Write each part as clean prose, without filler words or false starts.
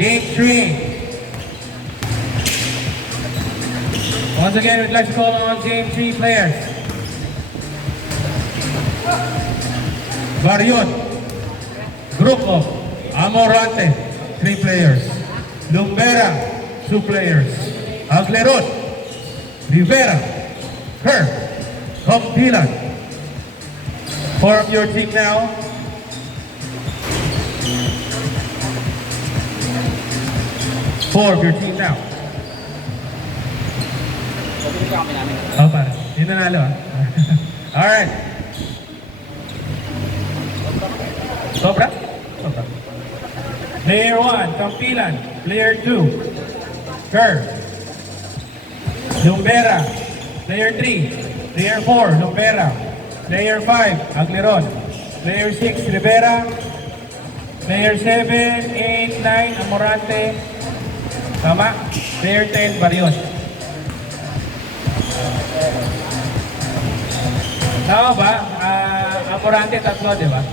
Game 3. Once again, we'd like to call on Game 3 players. Barrion, group of Amorante, 3 players. Lumbera, 2 players. Agleron, Rivera, Kerr, Compilan. 4 of your team now. Four of your team now. Oh, pare. Yun nanalo ah. Alright. Sobra? Sobra. Player 1, Campilan. Player 2, Kerr. Lumbera. Player 3, Player 4, Lumbera. Player 5, Agleron. Player 6, Rivera. Player 7, 8, 9, Amorante. Tama? Player 10, Barrion. Tama ba? Amorante, 3, di ba?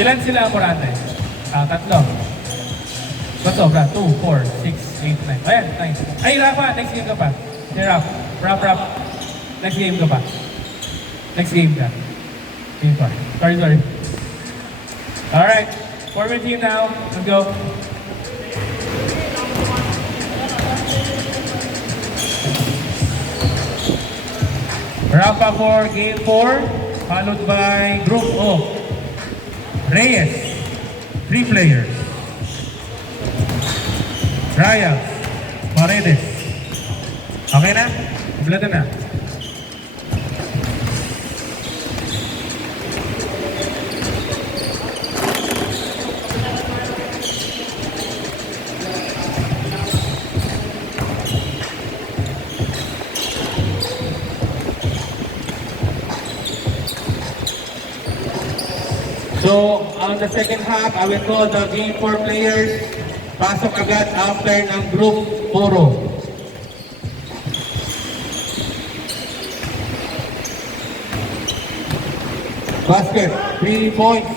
Ilan sila Amorante? 3. Ba't sobra? 2, 4, 6, 8, 9. Ayan, nice. Ay, Rafa, next game ka pa. Si Raf. Raf. Next game ka pa. Next game ka. Game pa. Sorry. Alright. Form your team now. Let's go. Rafa for game 4, followed by group of Reyes, 3 players. Ryan, Paredes. Okay na? Kumpleta na. So, on the second half, I will call the game 4 players. Pasok agad after ng group puro. Basket, 3 points.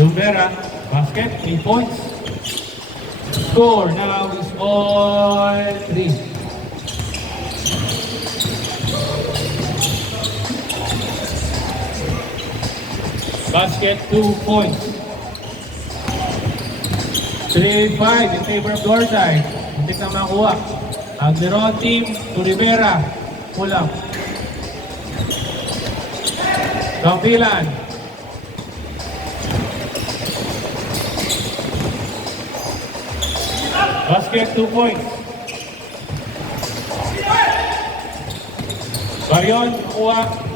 Lumbera, basket, 3 points. Score now is all 3. Basket, 2 points. 3-5 in favor of Dorside. Hindi na makuha. Agleron team to Rivera. Kulang. Campilan. Basket, 2 points. Barrion, kuha.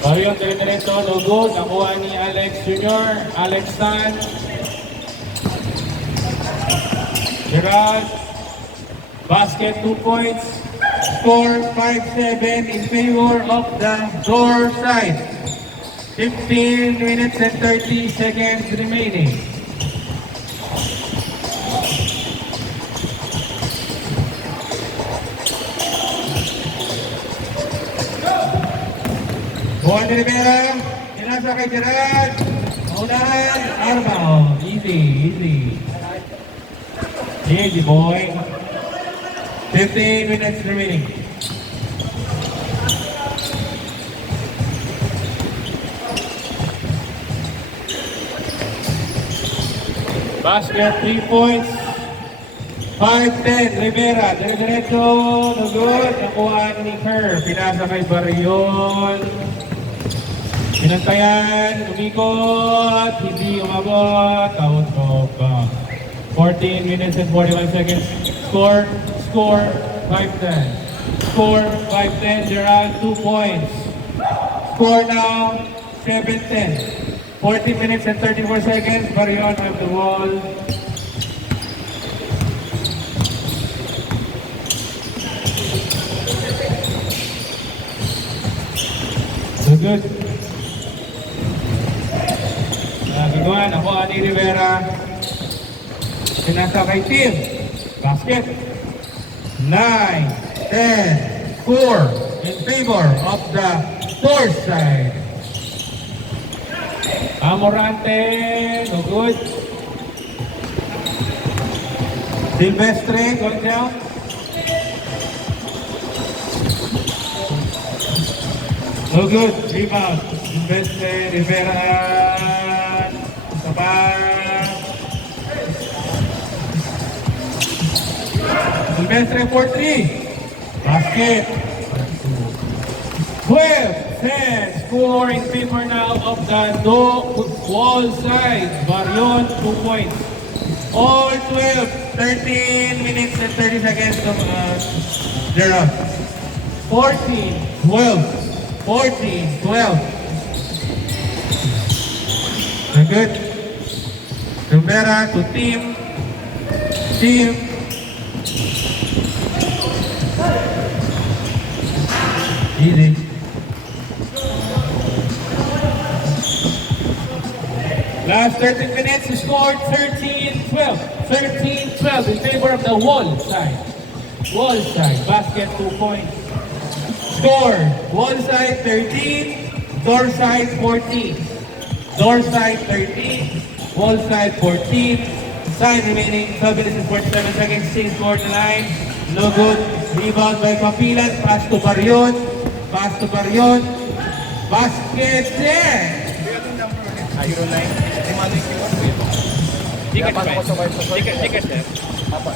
Barrion, dire-diretso, no good. Nakuha ni Alex Jr., Alex Tan. Gerard, basket, 2 points. Score 5-7 in favor of the door side. 15 minutes and 30 seconds remaining. Juan de Rivera, inasa kay Gerard. Maunahan, Arbao. Easy. Easy boy. 15 minutes remaining. Basket, 3 points. 5-10, Rivera. Diretso, no good. Nakuha ni Kerr. Pinasa kay Barrion. Pinantayan, umikot, hindi umabot, out of 14 minutes and 41 seconds. Score 5-10. Score 5-10, Gerald, 2 points. Score now 7-10. 14 minutes and 34 seconds. Marion have the ball. So good. Gagawa na po ni Rivera. Sinasa kay Tim. Basket. 9, 10, 4 in favor of the Torres side. Amorante, no good. Silvestre, going down. No good, rebound. Silvestre, Rivera, Sabat. Silvestre for 3. Basket. 12, 10, score in favor now of the wall side. Marion, 2 points. All 12, 13 minutes and 30 seconds to zero. 14, 12, 14, 12. Very good. Rivera to Team. Team. Easy. Last 13 minutes, the score 13-12. 13-12 in favor of the wall side. Wall side, basket 2 points. Score, wall side 13, door side 14. Door side 13, wall side 14. Time remaining 12 minutes and 47 seconds. Change score the line. No good. Rebound by Papilan. Pass to Barion. Pass to Barion. Basket there. Euro 9. Ticket pa Ticket sir. Apa.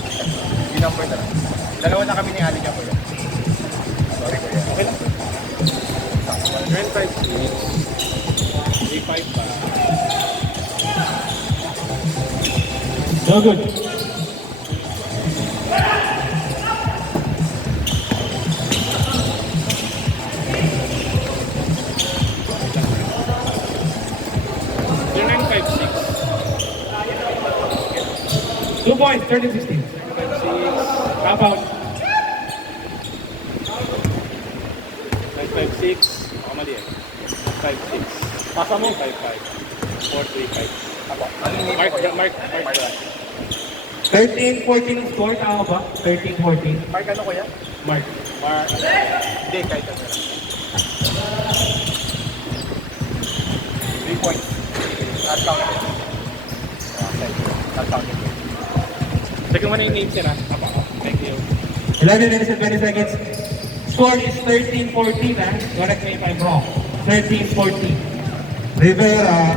Yung number na lang. Dalawa na kami ni Ali niya po yan. Sorry po yan. Okay lang. 25 minutes. 35 pa. No good. Yung 956. 2 points, 13-16. 956. Half out. 956. Ako mali eh. 56. Pasa mo. 55. 435. Ako. Mark. 13-14 score, tama ba? 13-14. Mark ano ko yan? Mark. Hindi, kahit ano. 3 points. Not counted. Okay. Not counted. Teka mo na yung names yan ha. Thank you. 11 minutes and 20 seconds. Score is 13-14 ha. Correct me if I'm wrong. 13-14. Rivera.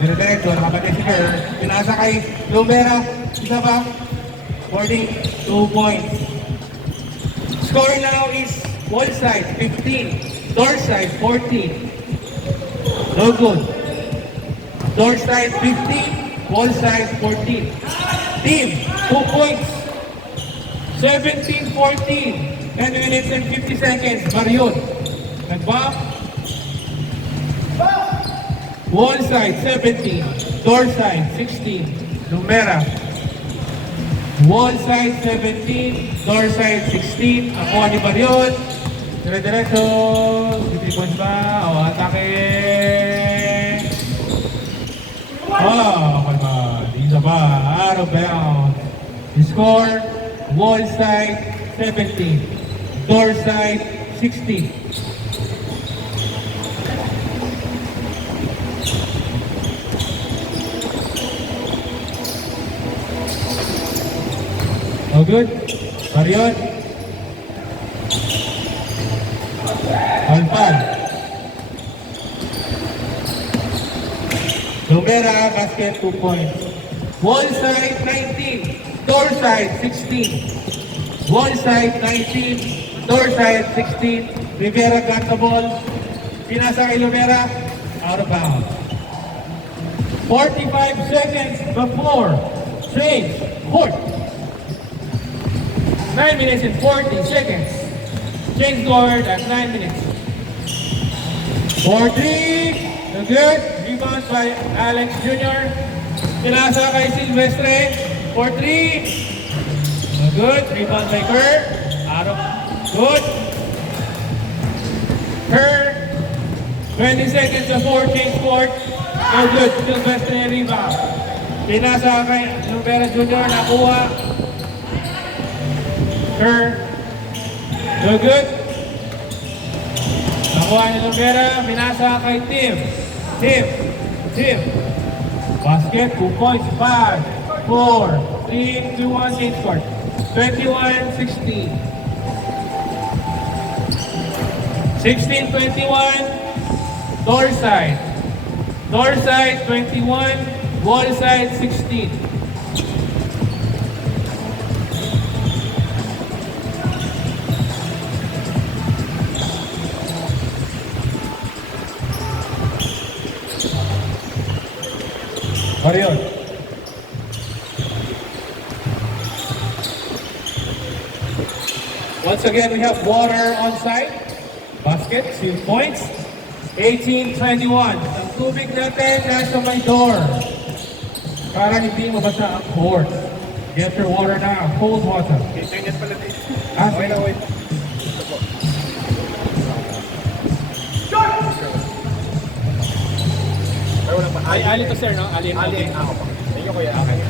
Diretso, nakapatid si Kerr. Pinasa kay Lumera. Isa ba? 42 points. Score now is wall side 15. Door side 14. No good. Door side 15. Wall side 14. Team, 2 points. 17-14. 10 minutes and 50 seconds. Marion. Nag-back. Wall side 17. Door side 16. Lumera. Wall side 17. Door side 16. Ako ni Marion. Dire-diretso. 50 points ba? O, atake. Okay ba? Isa ba? Out of bounds. The score, wall side 17. Door side 16. Oh, good. Marion. Alpan. Lumera, basket 2 points. Wall side 19. Door side 16. Wall side 19. Door side 16. Rivera got the ball. Pinasa kay Lumera. Out of bounds. 45 seconds before change court. 9 minutes and 40 seconds. Change scored at 9 minutes. 4-3. No good. rebound by Alex Jr. Pinasa kay Silvestre for 3. Good. Rebound by Kerr. Out of. Good. Kerr. 20 seconds of 4 change court. No good. Silvestre rebound. Pinasa kay Lumera Jr. Nakuha. Kerr. No good. Nakuha ni Lumera. Pinasa kay Tim. Tim. Basket, 2 points, 5, 4, 3, 2, 1, change court. 21-16. 16-21, door side. Door side, 21, wall side, 16. Marion. Once again, we have water on site. Basket, 2 points. 18-21. Ang tubig natin nasa may door. Para hindi mabasa ang court. Get your water now. Cold water. Ganyan pala din. Okay na, wait. Ito po. Ay, wala pa. Ali to sir, no? Ali Ako pa. Thank you, kuya. Okay.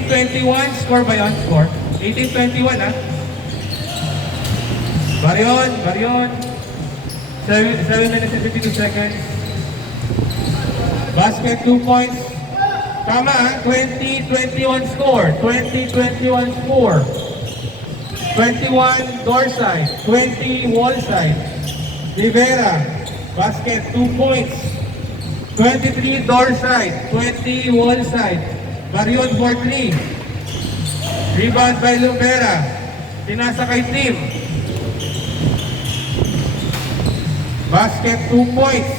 18-21, score ba yun? Score? 18-21, ha? Marion. 7 minutes and 52 seconds. Basket, 2 points. Tama, ha? 20-21 score. 20-21 score. 21 door side. 20 wall side. Rivera. Basket, 2 points. 23 door side, 20 wall side. Marion for 3. Rebound by Lumera. Pinasa kay Tim. Basket, 2 points.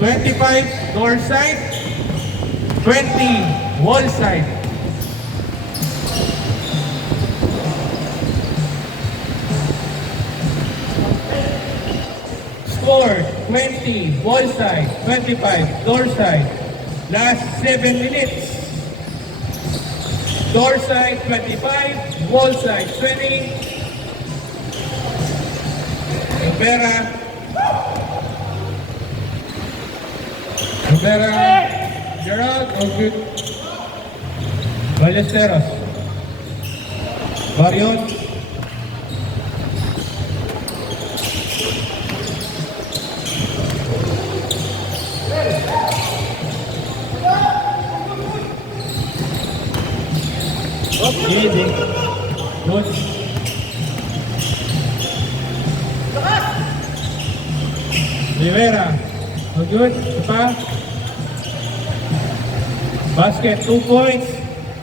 25 door side, 20 wall side. Score 20, wall side, 25, door side. Last 7 minutes. Door side 25, wall side 20. Rivera. Gerald, oh good. Ballesteros. Marion. Easy. Good. Rivera. Oh, good. Pa. Basket, 2 points.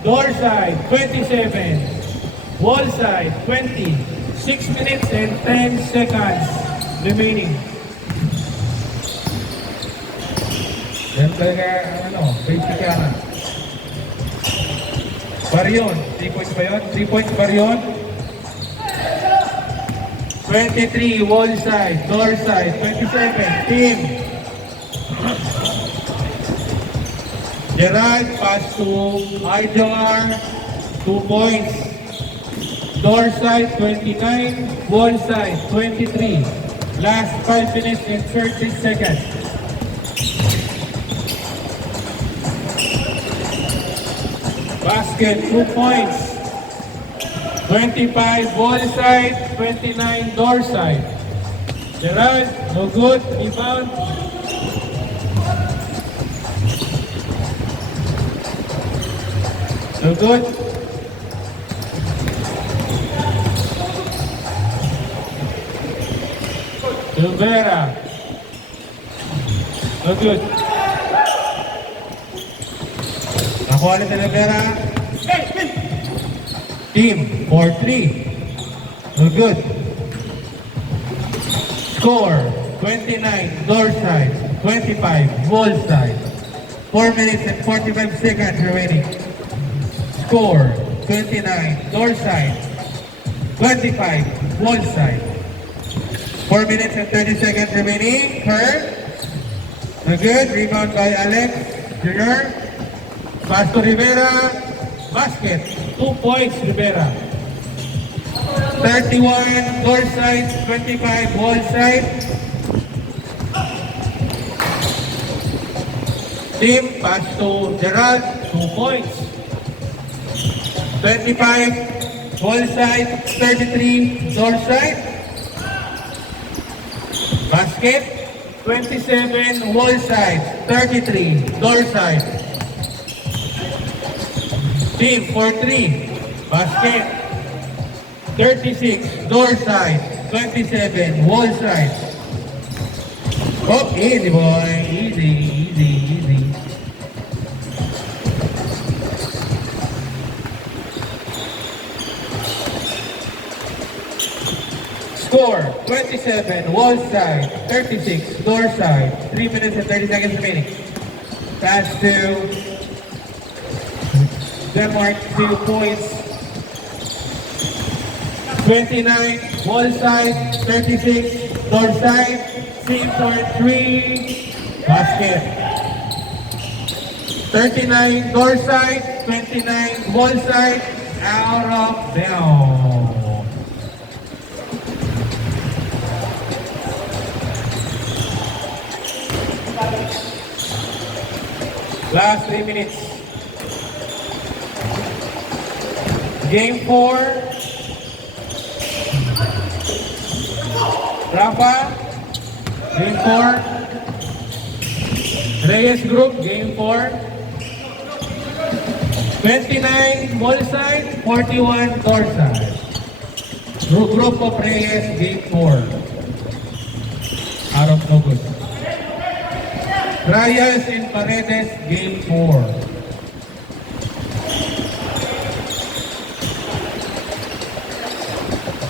Door side, 27. Wall side, 20. 6 minutes and 10 seconds remaining. Yan talaga, basic yan. Marion, 3 points ba yun? 3 points Marion. 23, wall side, door side, 27, team. Gerard, pass to Idar, 2 points. Door side, 29, wall side, 23. Last 5 minutes and 30 seconds. Basket, 2 points. 25 wall side, 29 door side. Gerard, no good. Rebound. No good. Rivera. No good. Nakuha ni Rivera. Team, 4-3. No good. Score, 29, door side, 25, wall side. 4 minutes and 45 seconds remaining. Score, 29, door side, 25, wall side. 4 minutes and 30 seconds remaining. Kerr. Good. Rebound by Alex Jr. Pass to Rivera. Basket. 2 points, Rivera. 31 door side, 25 wall side. Team, pass to Gerald. 2 points. 25 wall side, 33 door side. Basket. 27 wall side, 33 door side. Team for 3. Basket. 36 door side, 27 wall side. Oh, easy boy, easy. Score 27 wall side, 36 door side. 3 minutes and 30 seconds remaining. Pass to Denmark, 2 points. 29 wall side, 36 door side. Team for 3. Basket. 39 door side, 29 wall side. Out of bounds. Last 3 minutes. Game 4. Rafa. Game 4. Reyes Group. Game 4. 29 wall side, 41 door side. Group of Reyes. Game 4. Out of no good. Reyes in Paredes, Game 4.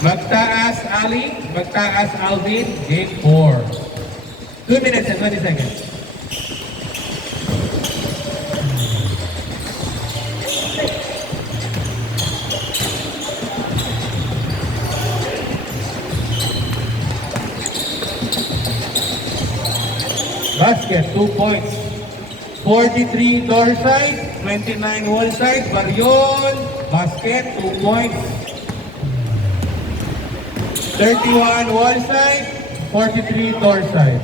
Magtaas Ali, Magtaas Alvin, Game 4. 2 minutes and 20 seconds. Basket, 2 points. 43 door side, 29 wall side. Barriol, basket, 2 points. 31 wall side, 43 door side.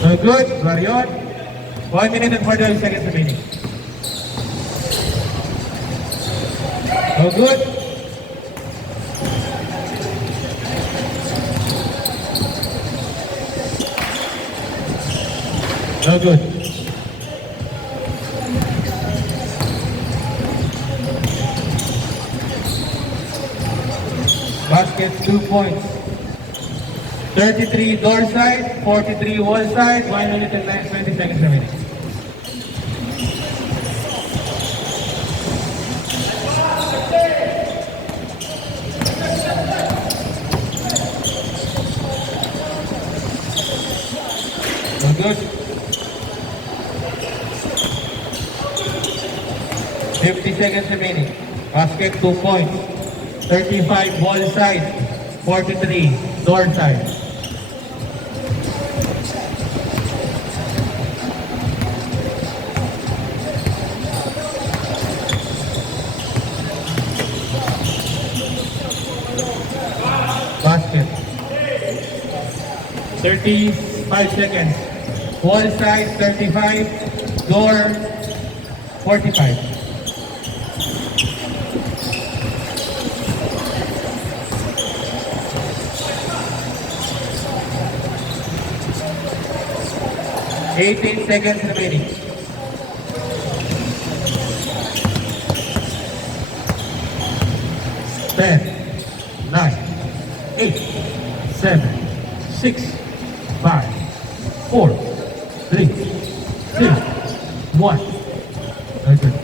So good, Barriol. 1 minute and 45 seconds remaining. So good. No good. Basket, 2 points. 33 door side, 43 wall side, 1 minute and 20 seconds remaining. No good. 50 seconds remaining. Basket, 2 points. 35 wall side, 43 door side. Basket. 35 seconds. Wall side, 35. Door, 45. 18 seconds remaining. Ten, 9, 8, 7, 6, 5, 4, 3, 2, 1. Very good.